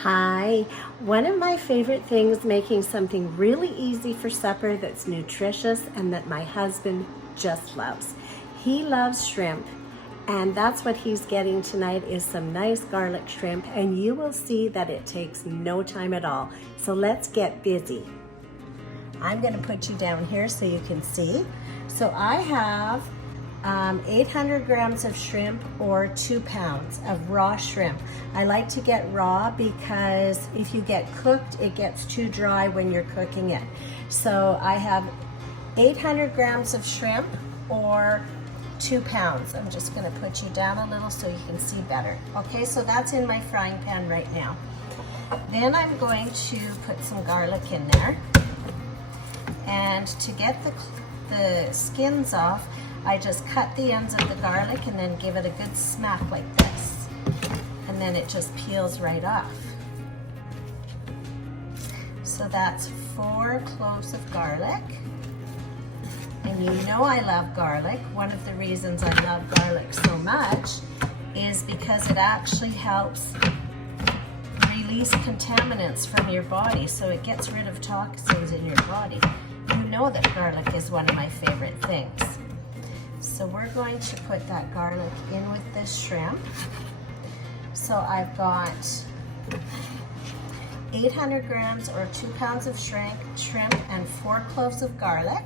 Hi. One of my favorite things making something really easy for supper that's nutritious and that my husband just loves. He loves shrimp, and that's what he's getting tonight is some nice garlic shrimp, and you will see that it takes no time at all. So let's get busy. I'm going to put you down here so you can see. So I have 800 grams of shrimp or 2 pounds of raw shrimp. I like to get raw because if you get cooked, it gets too dry when you're cooking it. So I have 800 grams of shrimp or 2 pounds. I'm just going to put you down a little so you can see better. Okay, so that's in my frying pan right now. Then I'm going to put some garlic in there. And to get the skins off, I just cut the ends of the garlic and then give it a good smack like this. And then it just peels right off. So that's 4 cloves of garlic. And you know I love garlic. One of the reasons I love garlic so much is because it actually helps release contaminants from your body. So it gets rid of toxins in your body. You know that garlic is one of my favorite things. So we're going to put that garlic in with this shrimp. So I've got 800 grams or 2 pounds of shrimp and 4 cloves of garlic.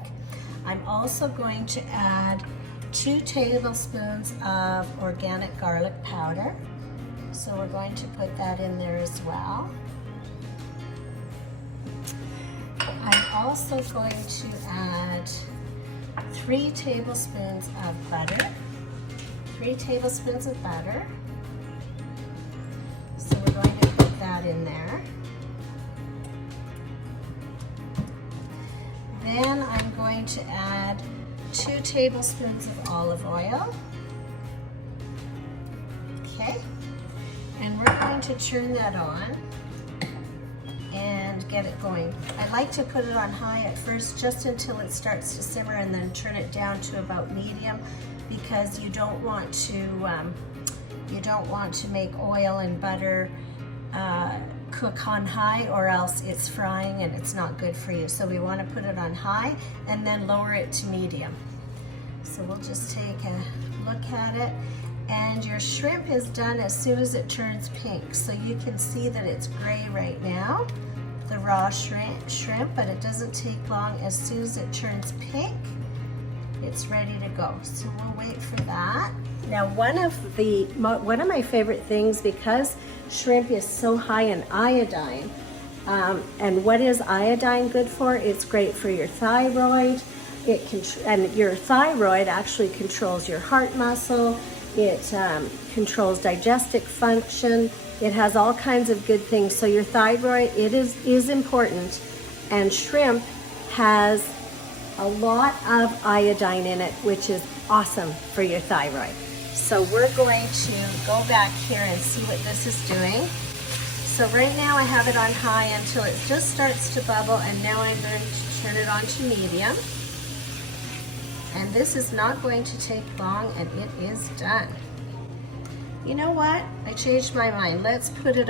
I'm also going to add 2 tablespoons of organic garlic powder. So we're going to put that in there as well. I'm also going to add 3 tablespoons of butter. 3 tablespoons of butter. So we're going to put that in there. Then I'm going to add 2 tablespoons of olive oil. Okay. And we're going to turn that on and get it going. I like to put it on high at first just until it starts to simmer and then turn it down to about medium because you don't want to make oil and butter cook on high or else it's frying and it's not good for you. So we want to put it on high and then lower it to medium. So we'll just take a look at it. And your shrimp is done as soon as it turns pink. So you can see that it's gray right now, the raw shrimp, but it doesn't take long. As soon as it turns pink, it's ready to go. So we'll wait for that. Now one of my favorite things, because shrimp is so high in iodine, and what is iodine good for? It's great for your thyroid. And your thyroid actually controls your heart muscle. It controls digestive function. It has all kinds of good things. So your thyroid, it is important. And shrimp has a lot of iodine in it, which is awesome for your thyroid. So we're going to go back here and see what this is doing. So right now I have it on high until it just starts to bubble, and now I'm going to turn it on to medium. And this is not going to take long, and it is done. You know what? I changed my mind. Let's put it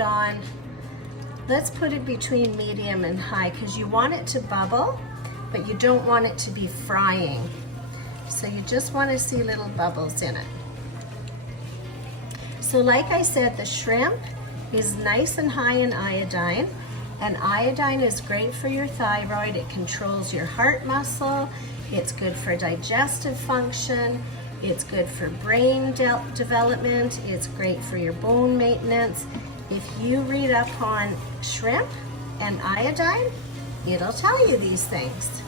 between medium and high because you want it to bubble, but you don't want it to be frying. So you just want to see little bubbles in it. So like I said, the shrimp is nice and high in iodine, and iodine is great for your thyroid. It controls your heart muscle. It's good for digestive function. It's good for brain development. It's great for your bone maintenance. If you read up on shrimp and iodine, it'll tell you these things.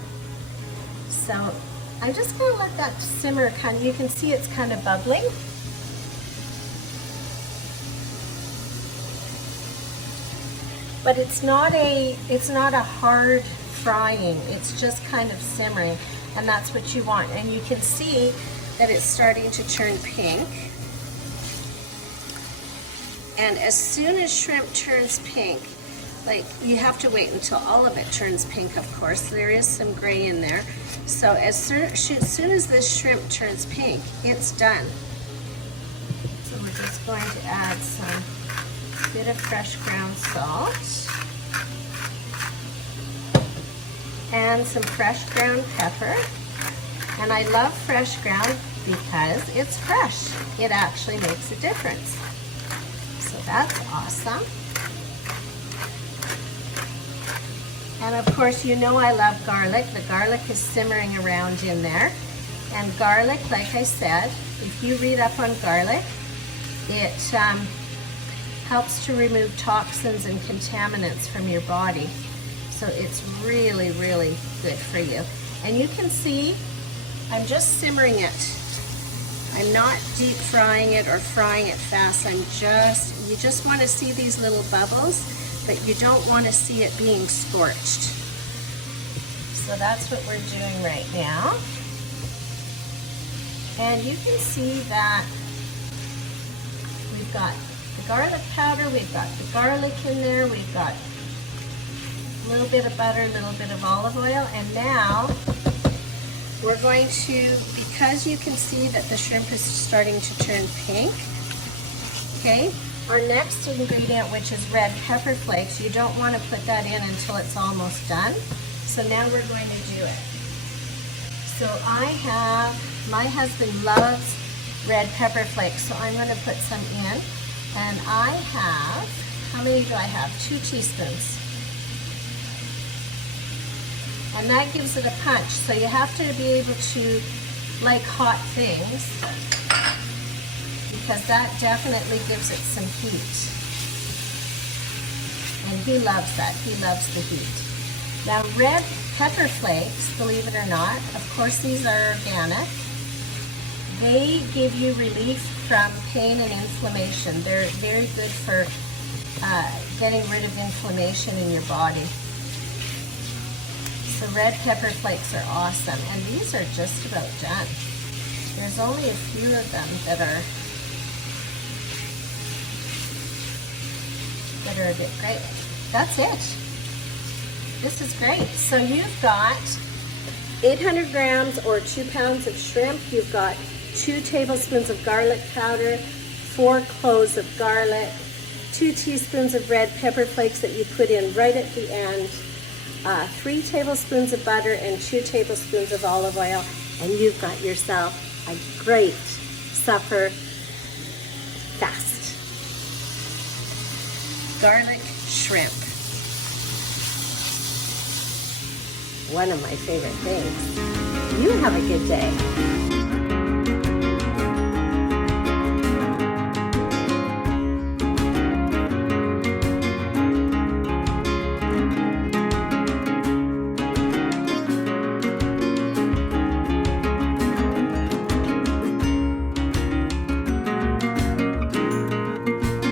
So I'm just going to let that simmer. You can see it's kind of bubbling. But it's not a hard frying. It's just kind of simmering. And that's what you want. And you can see that it's starting to turn pink. And as soon as shrimp turns pink, like, you have to wait until all of it turns pink, of course. There is some gray in there. So as soon as this shrimp turns pink, it's done. So we're just going to add some bit of fresh ground salt, and some fresh ground pepper. And I love fresh ground because it's fresh. It actually makes a difference. So that's awesome. And of course, you know I love garlic. The garlic is simmering around in there. And garlic, like I said, if you read up on garlic, it helps to remove toxins and contaminants from your body. So it's really, really good for you. And you can see, I'm just simmering it. I'm not deep frying it or frying it fast. You just want to see these little bubbles, but you don't want to see it being scorched. So that's what we're doing right now. And you can see that we've got the garlic powder, we've got the garlic in there, we've got a little bit of butter, a little bit of olive oil, and now we're going to, because you can see that the shrimp is starting to turn pink, okay, our next ingredient, which is red pepper flakes, you don't want to put that in until it's almost done. So now we're going to do it. So my husband loves red pepper flakes, so I'm going to put some in. And I have, how many do I have? 2 teaspoons. And that gives it a punch. So you have to be able to like hot things, because that definitely gives it some heat. And he loves that. He loves the heat. Now red pepper flakes, believe it or not, of course these are organic. They give you relief from pain and inflammation. They're very good for getting rid of inflammation in your body. So red pepper flakes are awesome, and these are just about done. There's only a few of them that are a bit great. That's it. This is great. So you've got 800 grams or 2 pounds of shrimp. You've got 2 tablespoons of garlic powder, 4 cloves of garlic, 2 teaspoons of red pepper flakes that you put in right at the end, 3 tablespoons of butter, and 2 tablespoons of olive oil, and you've got yourself a great supper fast. Garlic shrimp. One of my favorite things. You have a good day.